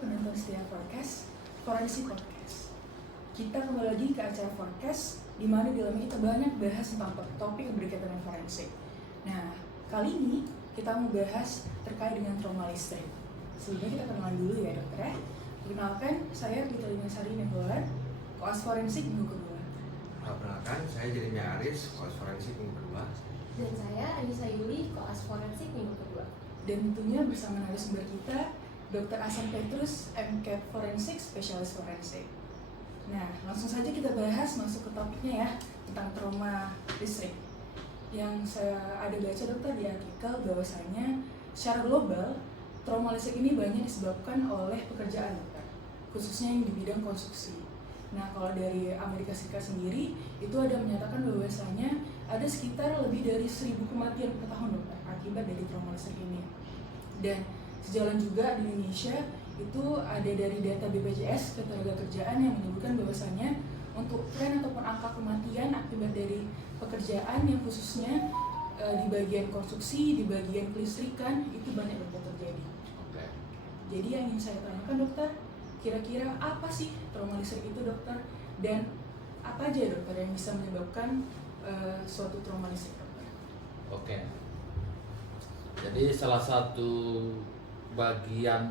penonton setia Forensik Podcast. Kita kembali lagi ke acara Forecast, di mana di dalamnya kita banyak bahas tentang topik yang berkaitan dengan forensik. Nah, kali ini kita mau bahas terkait dengan trauma listrik. Sebelumnya kita kenalan dulu ya dokter ya. Perkenalkan, saya Rita Limasari Nenggolan, koas forensik minggu kedua. Perkenalkan, saya Jeremy Aris, koas forensik minggu kedua. Dan saya Anissa Yuli, koas forensik minggu kedua. Dan tentunya bersama narasumber kita, Dr. Ahsan Petrus, MCAT Forensik, Spesialis Forensik. Nah, langsung saja kita bahas masuk ke topiknya ya, tentang trauma listrik. Yang saya ada baca dokter di artikel bahwasanya secara global, trauma listrik ini banyak disebabkan oleh pekerjaan dokter, khususnya yang di bidang konstruksi. Nah, kalau dari Amerika Serikat sendiri, itu ada menyatakan bahwasanya ada sekitar lebih dari 1.000 kematian per tahun dokter akibat dari trauma listrik ini. Dan sejalan juga di Indonesia itu ada dari data BPJS Ketenagakerjaan yang menyebutkan bahwasanya untuk tren ataupun angka kematian akibat dari pekerjaan yang khususnya di bagian konstruksi, di bagian kelistrikan itu banyak dokter terjadi. Oke. Jadi yang ingin saya tanyakan dokter, kira-kira apa sih trauma listrik itu dokter, dan apa aja dokter yang bisa menyebabkan suatu trauma listrik dokter? Oke. Jadi salah satu bagian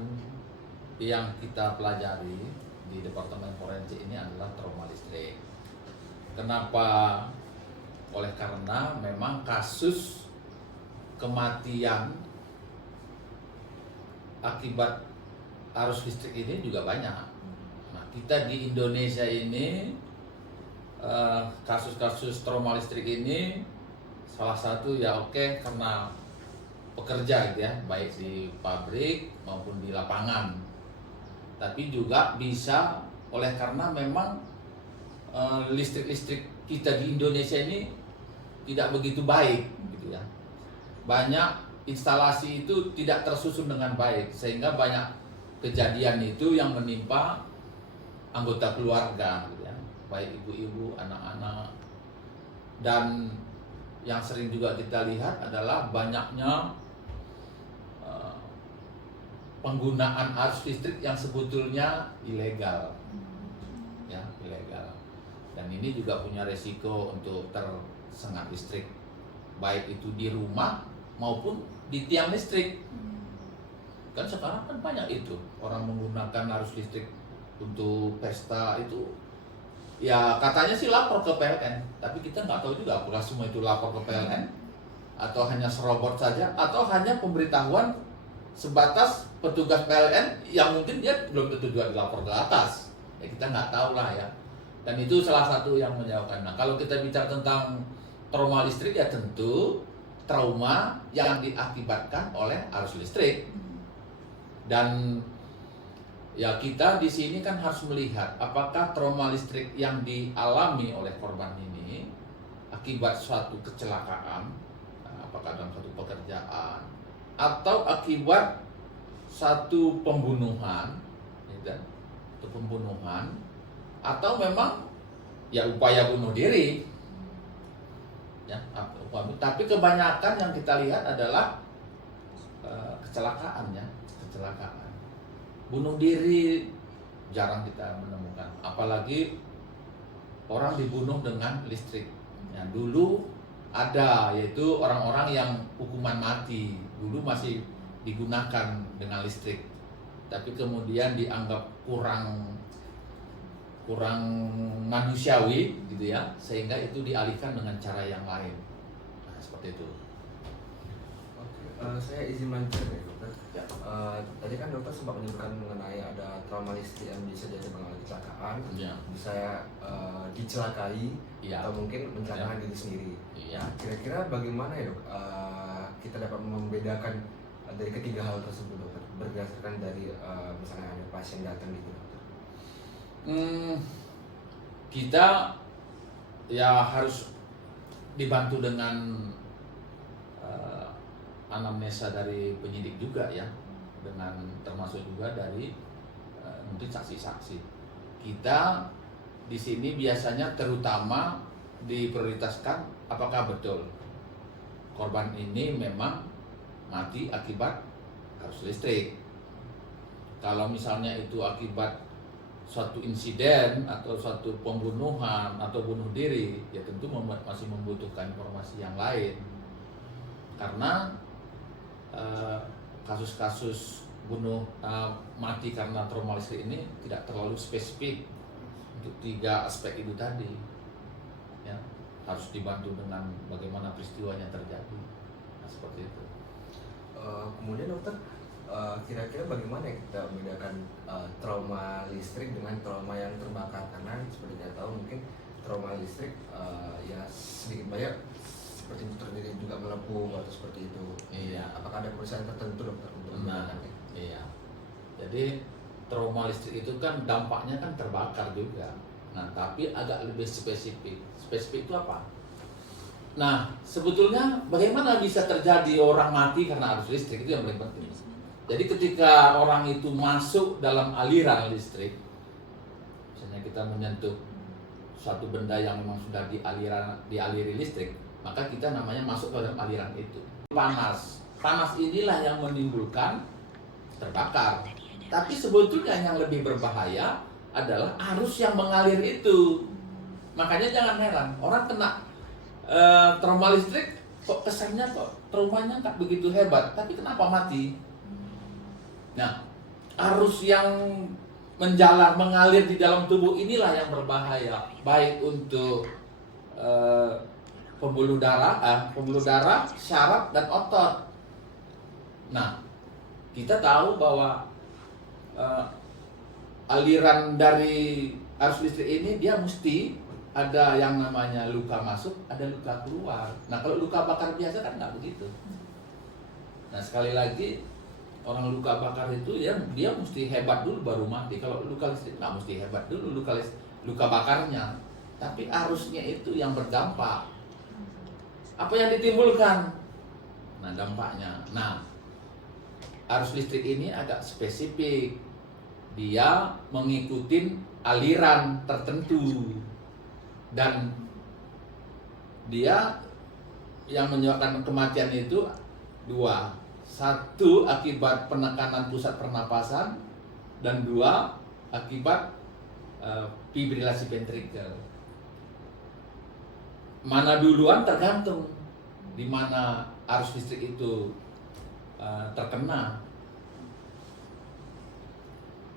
yang kita pelajari di Departemen Forensik ini adalah trauma listrik. Kenapa? Oleh karena memang kasus kematian akibat arus listrik ini juga banyak. Nah, kita di Indonesia ini kasus-kasus trauma listrik ini salah satu ya karena pekerja gitu ya, baik di pabrik maupun di lapangan. Tapi juga bisa oleh karena memang listrik kita di Indonesia ini tidak begitu baik gitu ya. Banyak instalasi itu tidak tersusun dengan baik sehingga banyak kejadian itu yang menimpa anggota keluarga gitu ya, baik ibu-ibu, anak-anak. Dan yang sering juga kita lihat adalah banyaknya penggunaan arus listrik yang sebetulnya ilegal, ya ilegal. Dan ini juga punya resiko untuk tersengat listrik, baik itu di rumah maupun di tiang listrik. Kan sekarang kan banyak itu orang menggunakan arus listrik untuk pesta itu. Ya katanya sih lapor ke PLN, tapi kita nggak tahu juga apakah semua itu lapor ke PLN atau hanya serobot saja, atau hanya pemberitahuan sebatas petugas PLN yang mungkin dia belum tentu juga dilapor ke atas. Ya kita nggak tahu lah ya. Dan itu salah satu yang menyebabkan. Nah, kalau kita bicara tentang trauma listrik ya tentu trauma yang diakibatkan oleh arus listrik. Dan ya kita di sini kan harus melihat apakah trauma listrik yang dialami oleh korban ini akibat suatu kecelakaan, apakah dalam suatu pekerjaan atau akibat satu pembunuhan, atau memang ya upaya bunuh diri, ya. Tapi kebanyakan yang kita lihat adalah kecelakaan, ya, kecelakaan. Bunuh diri jarang kita menemukan, apalagi orang dibunuh dengan listrik. Ya, dulu ada, yaitu orang-orang yang hukuman mati dulu masih digunakan dengan listrik, tapi kemudian dianggap kurang manusiawi gitu ya, sehingga itu dialihkan dengan cara yang lain. Nah, seperti itu. Oke, saya izin mancing ya dokter. Ya. Tadi kan dokter sempat menyebutkan mengenai ada trauma listrik yang bisa disebabkan oleh kecelakaan, Ya. bisa dicelakai, Ya. atau mungkin mencelakakan diri sendiri. Ya. Kira-kira bagaimana ya dok? Kita dapat membedakan dari ketiga hal tersebut dokter, berdasarkan dari misalnya ada pasien datang gitu dokter. Kita ya harus dibantu dengan anamnesa dari penyidik juga ya, dengan termasuk juga dari mungkin saksi-saksi. Kita di sini biasanya terutama diprioritaskan apakah betul korban ini memang mati akibat arus listrik. Kalau misalnya itu akibat suatu insiden atau suatu pembunuhan atau bunuh diri, ya tentu masih membutuhkan informasi yang lain. Karena kasus-kasus mati karena trauma listrik ini tidak terlalu spesifik untuk 3 aspek itu tadi. Ya, harus dibantu dengan bagaimana peristiwanya terjadi. Nah, seperti itu. Kemudian dokter, kira-kira bagaimana ya kita membedakan trauma listrik dengan trauma yang terbakar? Karena seperti kita tahu mungkin trauma listrik ya sedikit banyak seperti terjadi juga melepuh atau seperti itu. Iya. Apakah ada perusahaan tertentu dokter untuk membedakannya? Iya. Jadi trauma listrik itu kan dampaknya kan terbakar juga. Nah, tapi agak lebih spesifik. Spesifik itu apa? Nah, sebetulnya bagaimana bisa terjadi orang mati karena arus listrik, itu yang paling penting. Jadi ketika orang itu masuk dalam aliran listrik, misalnya kita menyentuh suatu benda yang memang sudah dialiri listrik, maka kita namanya masuk ke dalam aliran itu. Panas inilah yang menimbulkan terbakar. Tapi sebetulnya yang lebih berbahaya adalah arus yang mengalir itu. Makanya jangan heran, orang kena trauma listrik kok kesannya kok traumanya tak begitu hebat, tapi kenapa mati? Nah, arus yang mengalir di dalam tubuh inilah yang berbahaya, baik untuk pembuluh darah, syaraf dan otot. Nah, kita tahu bahwa aliran dari arus listrik ini dia mesti ada yang namanya luka masuk, ada luka keluar. Nah, kalau luka bakar biasa kan nggak begitu. Nah, sekali lagi orang luka bakar itu ya dia mesti hebat dulu baru mati. Kalau luka listrik nggak mesti hebat dulu luka bakarnya, tapi arusnya itu yang berdampak. Apa yang ditimbulkan? Nah, dampaknya. Nah, arus listrik ini agak spesifik. Dia mengikuti aliran tertentu. Dan dia yang menyebabkan kematian itu 2. 1 akibat penekanan pusat pernapasan, dan 2 akibat fibrilasi ventrikel. Mana duluan tergantung di mana arus listrik itu terkena.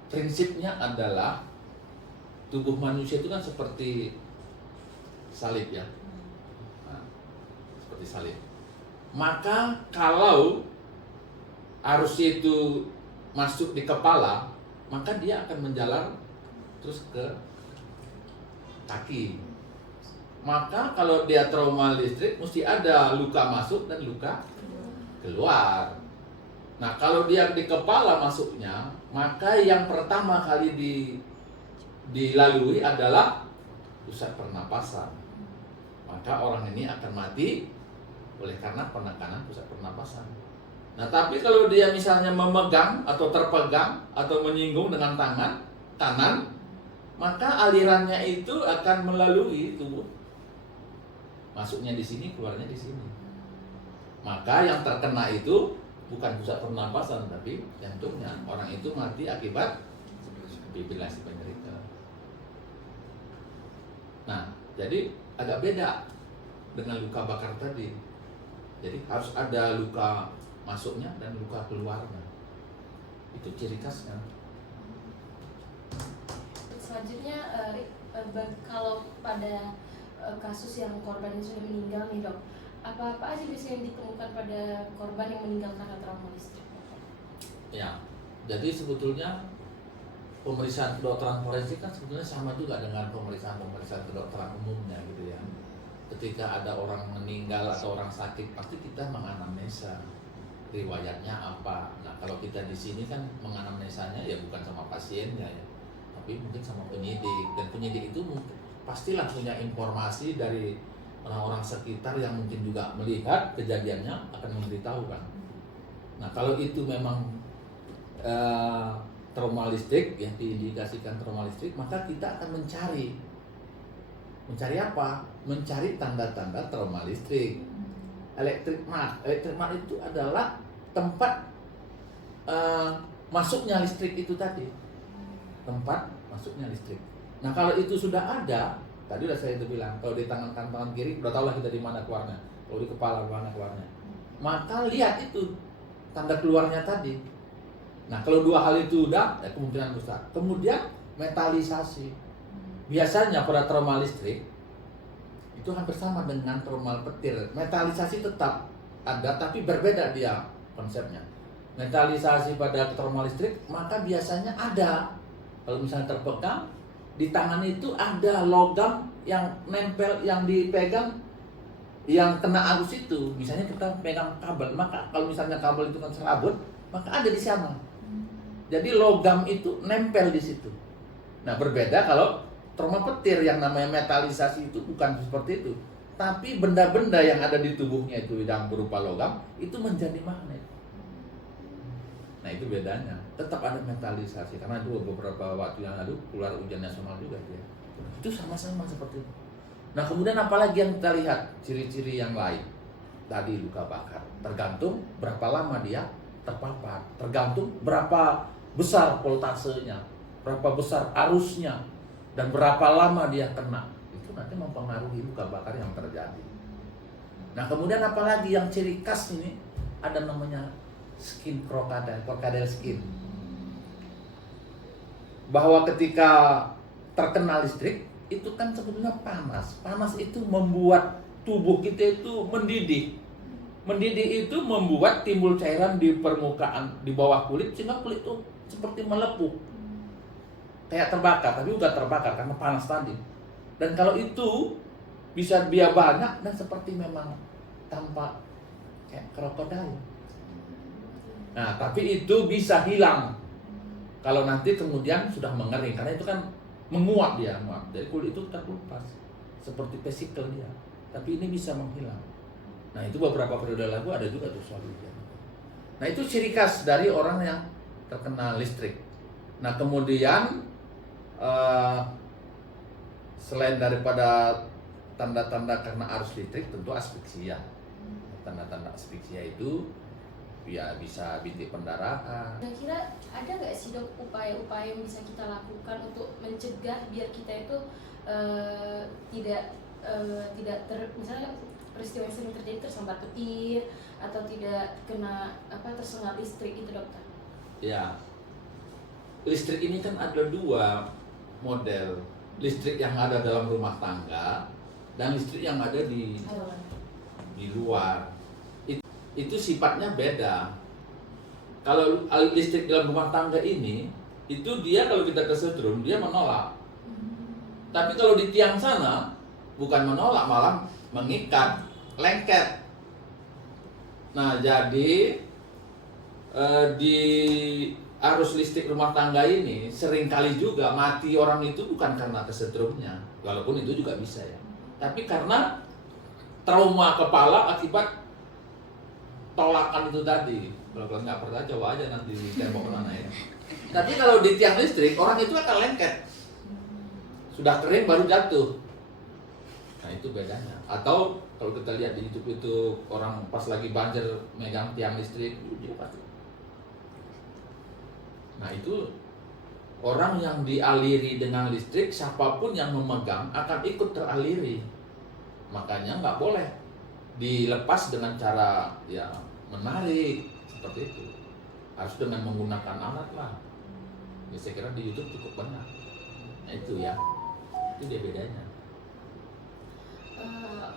Prinsipnya adalah tubuh manusia itu kan seperti salib ya, nah, seperti salib. Maka kalau arus itu masuk di kepala, maka dia akan menjalar terus ke kaki. Maka kalau dia trauma listrik, mesti ada luka masuk dan luka keluar. Nah, kalau dia di kepala masuknya, maka yang pertama kali dilalui adalah pusat pernapasan. Maka orang ini akan mati oleh karena penekanan pusat pernapasan. Nah, tapi kalau dia misalnya memegang atau terpegang atau menyinggung dengan tangan kanan, maka alirannya itu akan melalui tubuh. Masuknya di sini, keluarnya di sini. Maka yang terkena itu bukan pusat pernapasan tapi jantungnya. Orang itu mati akibat fibrilasi ventrikel. Nah, jadi agak beda dengan luka bakar tadi. Jadi harus ada luka masuknya dan luka keluarnya. Itu ciri khasnya. Selanjutnya kalau pada kasus yang korban yang sudah meninggal nih dok, apa aja biasanya yang ditemukan pada korban yang meninggal karena trauma listrik? Ya, jadi sebetulnya pemeriksaan kedokteran forensik kan sebetulnya sama juga dengan pemeriksaan kedokteran umumnya gitu ya. Ketika ada orang meninggal atau orang sakit, pasti kita menganamnesa riwayatnya apa. Nah, kalau kita di sini kan menganamnesanya ya bukan sama pasiennya ya, tapi mungkin sama penyidik. Dan penyidik itu mungkin pastilah punya informasi dari orang-orang sekitar yang mungkin juga melihat kejadiannya, akan memberitahu kan. Nah, kalau itu memang trauma listrik, ya diindikasikan trauma listrik, maka kita akan mencari apa? Mencari tanda-tanda trauma listrik. Electric mark itu adalah tempat masuknya listrik itu tadi, tempat masuknya listrik. Nah kalau itu sudah ada, tadi udah saya itu bilang, kalau di tangan kiri udah tahu lah kita di mana keluarnya, kalau di kepala mana keluarnya. Maka lihat itu tanda keluarnya tadi. Nah kalau dua hal itu udah, ya kemungkinan besar. Kemudian metalisasi. Biasanya pada trauma listrik itu hampir sama dengan trauma petir. Metalisasi tetap ada, tapi berbeda dia konsepnya. Metalisasi pada trauma listrik maka biasanya ada. Kalau misalnya terpegang di tangan itu ada logam yang nempel, yang dipegang, yang kena arus itu. Misalnya kita pegang kabel, maka kalau misalnya kabel itu kan serabut, maka ada di sana. Jadi logam itu nempel di situ. Nah berbeda kalau trauma petir yang namanya metalisasi itu bukan seperti itu, tapi benda-benda yang ada di tubuhnya itu yang berupa logam itu menjadi magnet. Nah itu bedanya, tetap ada metalisasi karena itu beberapa waktu yang lalu keluar ujian nasional juga ya. Itu sama-sama seperti itu. Nah kemudian apalagi yang kita lihat ciri-ciri yang lain tadi luka bakar, tergantung berapa lama dia terpapar, tergantung berapa besar voltasenya, berapa besar arusnya, dan berapa lama dia kena. Itu nanti mempengaruhi luka bakar yang terjadi. Nah kemudian apalagi yang ciri khas ini ada namanya skin crocodile skin. Bahwa ketika terkena listrik itu kan sebetulnya panas. Panas itu membuat tubuh kita itu mendidih. Mendidih itu membuat timbul cairan di permukaan, di bawah kulit, sehingga kulit itu seperti melepuh. Kayak terbakar, tapi udah terbakar karena panas tadi. Dan kalau itu bisa dia banyak dan seperti memang tampak kayak krokodil. Nah, tapi itu bisa hilang kalau nanti kemudian sudah mengering, karena itu kan menguap dia, menguap. Jadi kulit itu terkelupas seperti vesikel dia. Tapi ini bisa menghilang. Nah, itu beberapa periode lalu ada juga tuh soal itu. Nah, itu ciri khas dari orang yang terkena listrik. Nah, kemudian selain daripada tanda-tanda karena arus listrik, tentu asfiksia. Tanda-tanda asfiksia itu ya bisa bintik pendarahan. Kira-kira ada nggak sih dok upaya-upaya yang bisa kita lakukan untuk mencegah biar kita itu tidak misalnya peristiwa yang sering terjadi tersambar petir atau tidak kena tersengat listrik itu dokter? Ya, listrik ini kan ada dua model, listrik yang ada dalam rumah tangga dan listrik yang ada di luar. Itu sifatnya beda. Kalau listrik dalam rumah tangga ini, itu dia kalau kita kesetrum dia menolak. Tapi kalau di tiang sana bukan menolak, malah mengikat, lengket. Nah jadi di arus listrik rumah tangga ini seringkali juga mati orang itu bukan karena kesetrumnya, walaupun itu juga bisa ya, tapi karena trauma kepala akibat tolakan itu tadi. Kalau kalian nggak percaya coba aja nanti di tembok mana ya. Tapi kalau di tiang listrik orang itu akan lengket, sudah kering baru jatuh. Nah itu bedanya. Atau kalau kita lihat di YouTube itu orang pas lagi banjir megang tiang listrik dia pasti. Nah itu orang yang dialiri dengan listrik, siapapun yang memegang akan ikut teraliri. Makanya nggak boleh dilepas dengan cara ya menarik seperti itu. Harus dengan menggunakan alat lah. Ya, saya kira di YouTube cukup banyak. Nah itu ya, itu dia bedanya.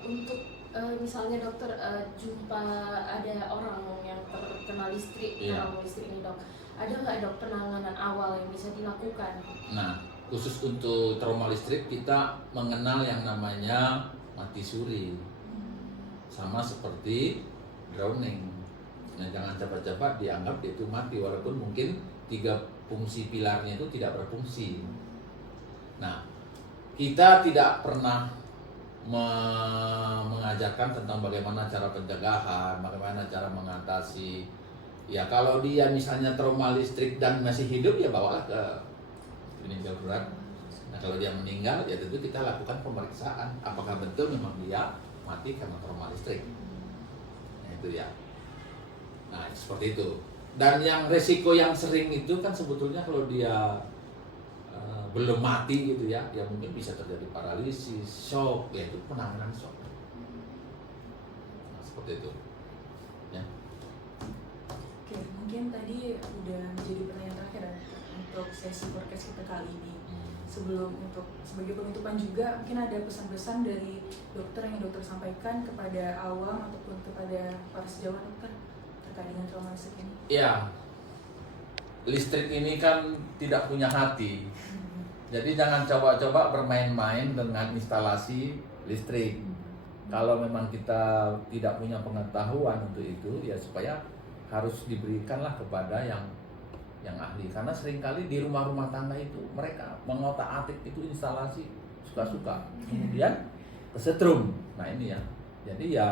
Untuk misalnya dokter jumpa ada orang yang terkena listrik, trauma listrik ini dok, ada nggak dok penanganan awal yang bisa dilakukan? Nah khusus untuk trauma listrik kita mengenal yang namanya mati suri, sama seperti drowning. Nah jangan cepat-cepat dianggap itu mati walaupun mungkin 3 fungsi pilarnya itu tidak berfungsi. Nah kita tidak pernah mengajarkan tentang bagaimana cara pencegahan, bagaimana cara mengatasi. Ya kalau dia misalnya trauma listrik dan masih hidup ya bawalah ke klinik darurat. Nah kalau dia meninggal ya tentu kita lakukan pemeriksaan apakah betul memang dia mati karena trauma listrik. Nah itu ya. Nah seperti itu. Dan yang resiko yang sering itu kan sebetulnya kalau dia belum mati gitu ya mungkin bisa terjadi paralisis, shock, yaitu penanganan shock. Nah, seperti itu. Ya. Oke, mungkin tadi udah menjadi pertanyaan terakhir ya, untuk sesi podcast kita kali ini. Sebelum sebagai penutupan juga, mungkin ada pesan-pesan dari dokter yang dokter sampaikan kepada awam ataupun kepada para sejawat dokter terkait dengan trauma listrik ini. Ya, listrik ini kan tidak punya hati. Jadi jangan coba-coba bermain-main dengan instalasi listrik. Kalau memang kita tidak punya pengetahuan untuk itu, ya supaya harus diberikanlah kepada yang ahli. Karena seringkali di rumah-rumah tangga itu mereka mengotak-atik itu instalasi suka-suka, kemudian kesetrum. Nah ini ya, jadi ya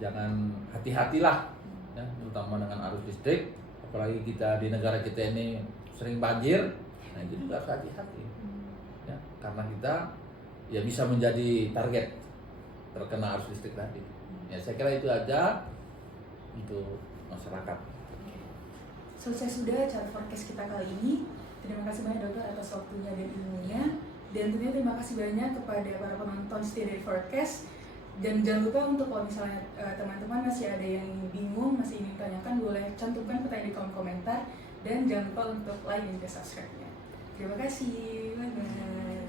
jangan, hati-hatilah ya, terutama dengan arus listrik. Apalagi kita di negara kita ini sering banjir, nah itu juga harus hati-hati ya, karena kita ya bisa menjadi target terkena arus listrik tadi. Ya saya kira itu aja untuk masyarakat. Selesai sudah chat forecast kita kali ini. Terima kasih banyak dokter atas waktunya dan ilmunya. Dan tentunya terima kasih banyak kepada para penonton setia dari forecast. Dan jangan lupa untuk kalau misalnya teman-teman masih ada yang bingung, masih ingin tanyakan, boleh cantumkan pertanyaan di kolom komentar. Dan jangan lupa untuk like dan subscribe-nya. Terima kasih. Bye-bye.